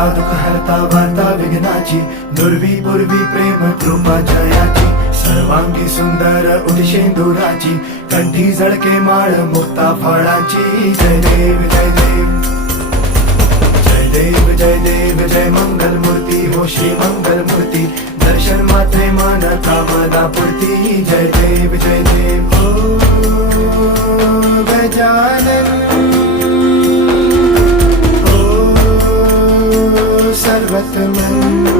करता दुःख हरता वार्ता विघ्नाची, दुर्वी पूर्वी प्रेम कृपा जयाची, सर्वांगी सुंदर उदिशेंदुराची, कंठी झळके माळ मुक्ता फळाची. जय देव जय देव जय देव जय देव जय मंगल मूर्ती हो श्री मंगल मूर्ती, दर्शन मात्रे मन कामना पूर्ती. जय देव जय देव ओ गजानन सर्वतमन